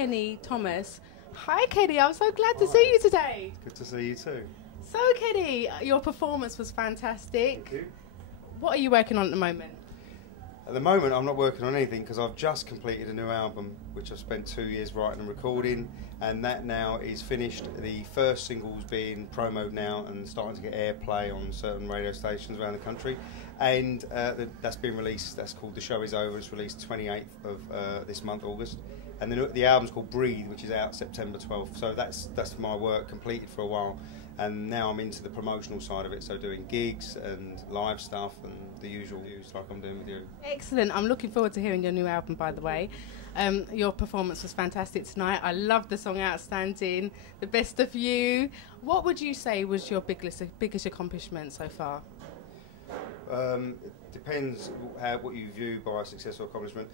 Kenny Thomas. Hi Kenny, I'm so glad to see you today. Good to see you too. So Kenny, your performance was fantastic. Thank you. What are you working on at the moment? At the moment I'm not working on anything because I've just completed a new album which I've spent 2 years writing and recording, and that now is finished. The first single's being promoted now and starting to get airplay on certain radio stations around the country, and that's been released. That's called The Show Is Over. It's released 28th of this month, August, and the album's called Breathe, which is out September 12th. So that's my work completed for a while, and now I'm into the promotional side of it, so doing gigs and live stuff and the usual use like I'm doing with you. Excellent. I'm looking forward to hearing your new album, by the way. Your performance was fantastic tonight. I loved the song Outstanding, The Best of You. What would you say was your biggest accomplishment so far? It depends what you view by a successful accomplishment.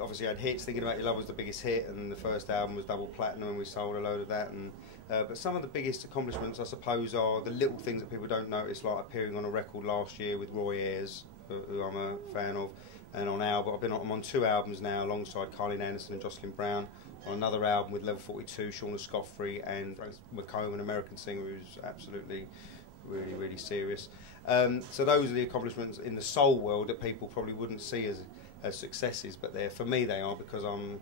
Obviously I had hits. Thinking About Your Love was the biggest hit, and the first album was double platinum and we sold a load of that. And but some of the biggest accomplishments, I suppose, are the little things that people don't notice, like appearing on a record last year with Roy Ayers, who I'm a fan of, and on album. I'm on 2 albums now alongside Carlin Anderson and Jocelyn Brown. On another album with Level 42, Shauna Scoffrey and Frank McComb, an American singer who's absolutely really serious. So those are the accomplishments in the soul world that people probably wouldn't see as successes, but for me they are, because I'm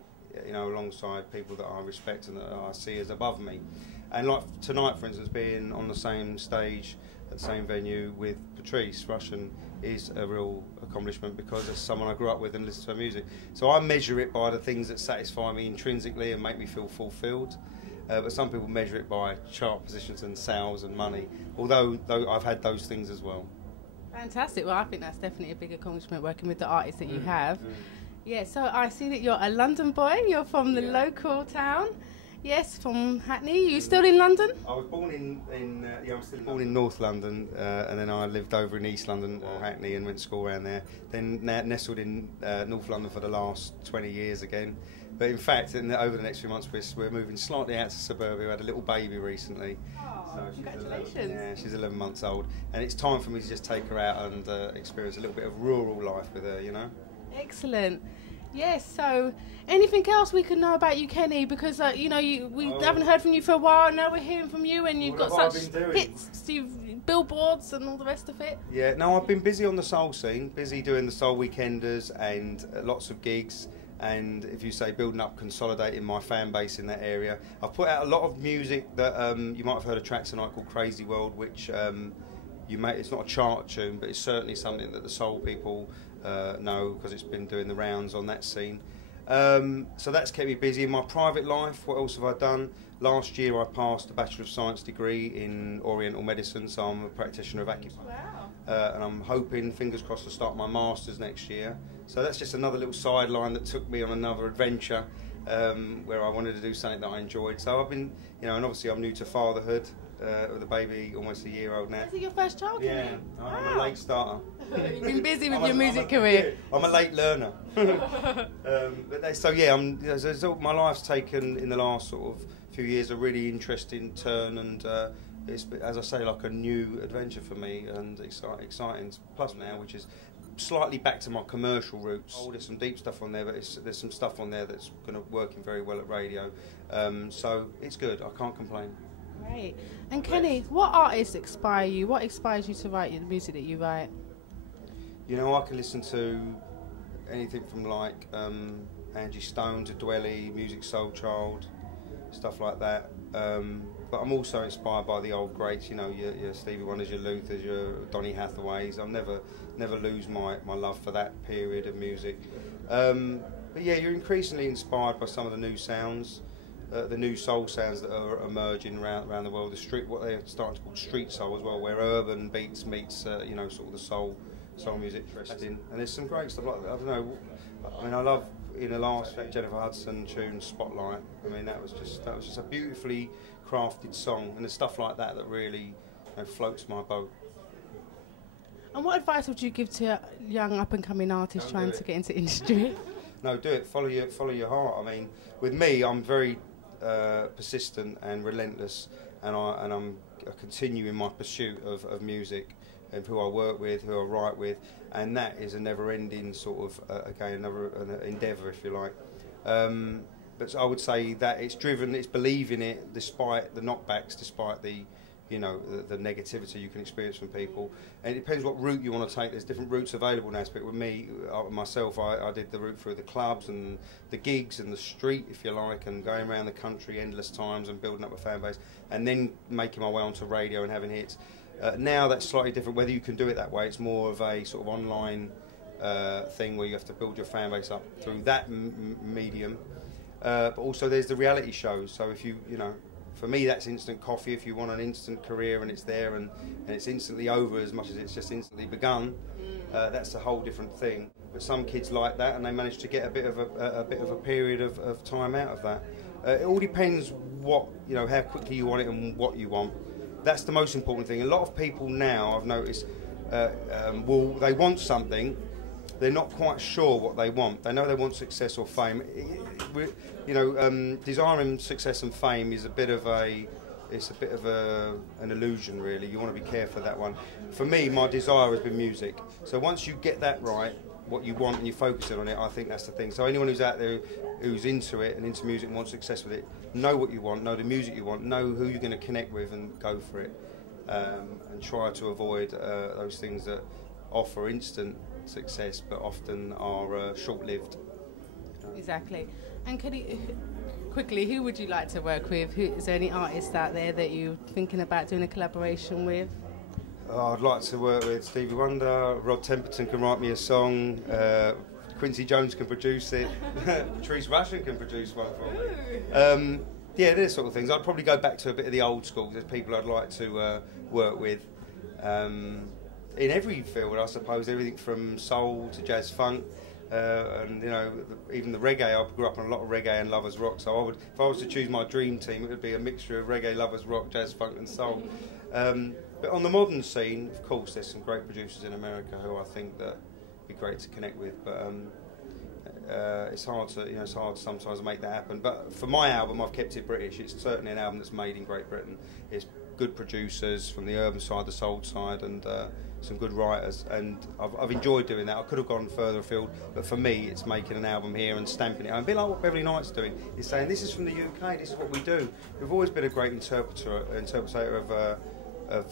alongside people that I respect and that I see as above me. And like tonight, for instance, being on the same stage at the same venue with Patrice Rushen is a real accomplishment, because it's someone I grew up with and listened to her music. So I measure it by the things that satisfy me intrinsically and make me feel fulfilled. But some people measure it by chart positions and sales and money, although I've had those things as well. Fantastic. Well, I think that's definitely a big accomplishment, working with the artists that you have. Yeah, so I see that you're a London boy. You're from the local town. Yes, from Hackney. You still in London? I was born I'm still born in North London, and then I lived over in East London, or Hackney, and went to school around there. Then nestled in North London for the last 20 years again. But in fact, over the next few months, we're moving slightly out to suburbia. We had a little baby recently. Oh, so congratulations. She's 11 months old, and it's time for me to just take her out and experience a little bit of rural life with her, Excellent. Yes, so anything else we can know about you, Kenny? Because, we haven't heard from you for a while. Now we're hearing from you, and you've got such hits, billboards and all the rest of it. Yeah, no, I've been busy on the soul scene, busy doing the Soul Weekenders and lots of gigs. And if you say building up, consolidating my fan base in that area. I've put out a lot of music that you might have heard a track tonight called Crazy World, which it's not a chart tune, but it's certainly something that the soul people know, because it's been doing the rounds on that scene. So that's kept me busy. In my private life, what else have I done? Last year I passed a Bachelor of Science degree in Oriental Medicine, so I'm a practitioner of acupuncture. Wow. And I'm hoping, fingers crossed, to start my Masters next year. So that's just another little sideline that took me on another adventure, where I wanted to do something that I enjoyed. So I've been, and obviously I'm new to fatherhood, with a baby almost a year old now. Is it your first child? Yeah, I'm a late starter. You've been busy with your music career. I'm a late learner. My life's taken in the last sort of few years a really interesting turn, and it's, as I say, like a new adventure for me, and exciting. Plus now, which is slightly back to my commercial roots. Oh, there's some deep stuff on there, but there's some stuff on there that's going to working very well at radio. So it's good. I can't complain. Great. And Kenny, what artists inspire you? What inspires you to write the music that you write? I can listen to anything from like Angie Stone to Dwelly, Music Soul Child, stuff like that. But I'm also inspired by the old greats, your Stevie Wonders, your Luthers, your Donny Hathaways. I'll never lose my love for that period of music. But yeah, you're increasingly inspired by some of the new sounds. The new soul sounds that are emerging around the world, what they're starting to call street soul as well, where urban beats meets sort of the soul music. And there's some great stuff like that. I don't know. I mean, I love in the last Jennifer Hudson tune, Spotlight. I mean, that was just a beautifully crafted song, and there's stuff like that that really floats my boat. And what advice would you give to young up-and-coming artists trying to get into industry? No, do it. Follow your heart. I mean, with me, I'm very persistent and relentless, and I'm continuing my pursuit of music and who I work with, who I write with, and that is a never-ending sort of another endeavour, if you like. But but I would say that it's driven, it's believing it despite the knockbacks, despite the, you know, the negativity you can experience from people. And it depends what route you want to take. There's different routes available now. But with me, myself, I did the route through the clubs and the gigs and the street, if you like, and going around the country endless times and building up a fan base, and then making my way onto radio and having hits. Now that's slightly different. Whether you can do it that way, it's more of a sort of online thing where you have to build your fan base up through that medium. But also there's the reality shows. So if you know, for me that's instant coffee. If you want an instant career and it's there and it's instantly over as much as it's just instantly begun, that's a whole different thing. But some kids like that, and they manage to get a bit of a period of time out of that. It all depends what, you know, how quickly you want it and what you want. That's the most important thing. A lot of people now, I've noticed, they want something. They're not quite sure what they want. They know they want success or fame. You know, desiring success and fame is a bit of an illusion, really. You want to be careful of that one. For me, my desire has been music. So once you get that right, what you want, and you focus on it, I think that's the thing. So anyone who's out there who's into it and into music and wants success with it, know what you want, know the music you want, know who you're going to connect with, and go for it. And try to avoid those things that offer instant success but often are short-lived. Exactly. And could you, quickly, who would you like to work with? Is there any artists out there that you're thinking about doing a collaboration with? I'd like to work with Stevie Wonder. Rod Temperton can write me a song. Quincy Jones can produce it. Patrice Rushen can produce one for me. Yeah, those sort of things. I'd probably go back to a bit of the old school. There's people I'd like to work with. In every field, I suppose, everything from soul to jazz funk, and you know, even the reggae. I grew up on a lot of reggae and lovers rock. So I would, if I was to choose my dream team, it would be a mixture of reggae, lovers rock, jazz funk, and soul. But on the modern scene, of course, there's some great producers in America who I think that would be great to connect with. But it's hard to, you know, it's hard sometimes to make that happen. But for my album, I've kept it British. It's certainly an album that's made in Great Britain. It's good producers from the urban side, the soul side, and some good writers, and I've enjoyed doing that. I could have gone further afield, but for me it's making an album here and stamping it home. A bit like what Beverly Knight's doing, is saying this is from the UK, this is what we do. We've always been a great interpreter of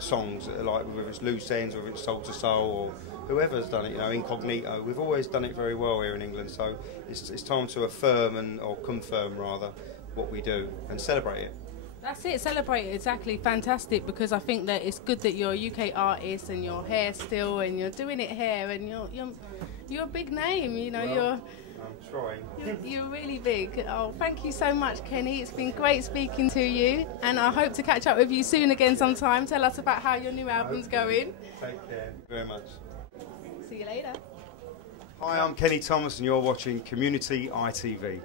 songs, like whether it's Loose Ends or whether it's Soul to Soul or whoever's done it, you know, Incognito. We've always done it very well here in England, so it's time to affirm or confirm rather what we do and celebrate it. That's it, celebrate it, exactly, fantastic, because I think that it's good that you're a UK artist and you're here still and you're doing it here and you're a big name, you know, well, I'm trying. You're really big. Oh, thank you so much, Kenny. It's been great speaking to you, and I hope to catch up with you soon again sometime. Tell us about how your new album's going. Take care. Thank you very much. See you later. Hi, I'm Kenny Thomas and you're watching Community ITV.